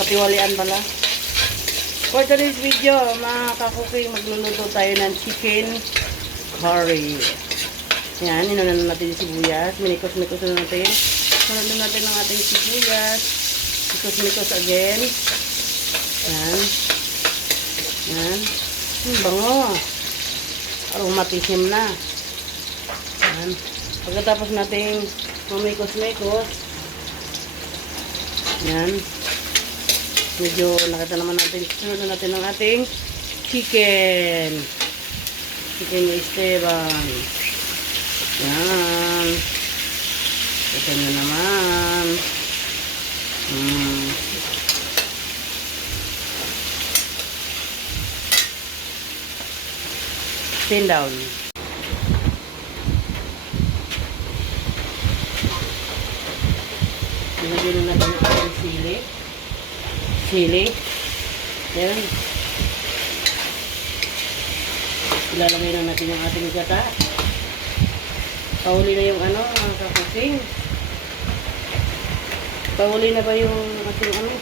Katiwalian pala. For today's video, mga kakuking, magluluto tayo ng chicken curry. Yan, inunan natin yung sibuyas. Minikos-mikos na natin. Inunan natin ang ating sibuyas. Mikos-mikos again. Yan. Yan. Bango. Aromatisim na. Yan. Pagkatapos natin mamikos-mikos. Yan. Medyo nakita naman natin. Sunod natin ang ating chicken. Chicken Esteban. Yan. Ito nyo naman. Spin down. Nilagyan na natin ang ating sili. Sili. Ayan. Ilalagay na natin yung ating gata. Pahuli na yung ano, mga kakuking. Pahuli na ba yung ating ano?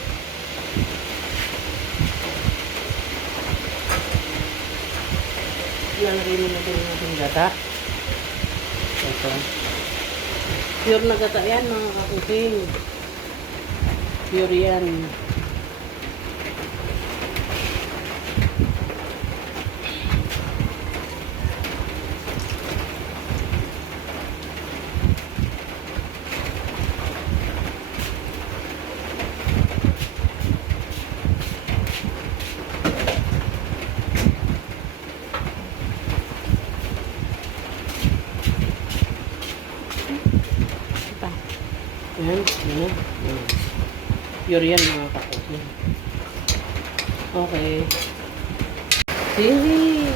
Ilalagay na natin yung ating gata. Ito. Pure na gata yan, mga kakuking. Pure yan. Yan, yan. Pure yan, mga kakuking. Okay. Sili.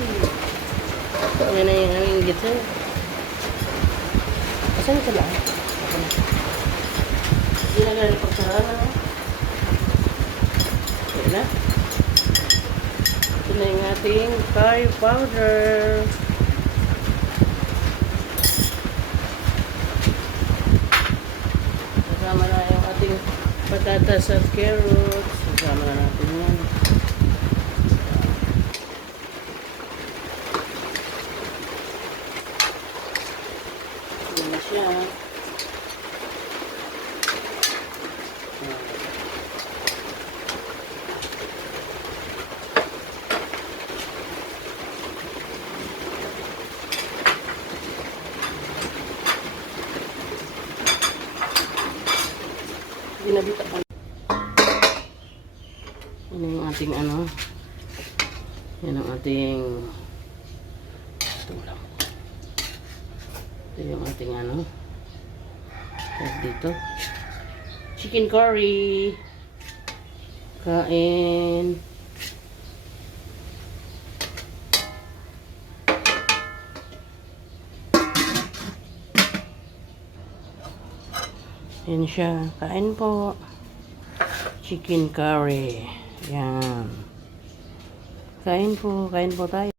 Yan na yung aming gitsa. Asan ito lang? Hindi na ganun pagsarana. Yan na. Ito na yung ating curry powder. Kasama na yung ating patatas at carrots. Kasama na natin yan. Yan na siya. Ginabita ko. Yan yung ating ano. Yan ang ating tulang. Ito yung ating ano. At dito. Chicken curry. Kain. Yan siya. Kain po. Chicken curry. Yan. Kain po. Kain po tayo.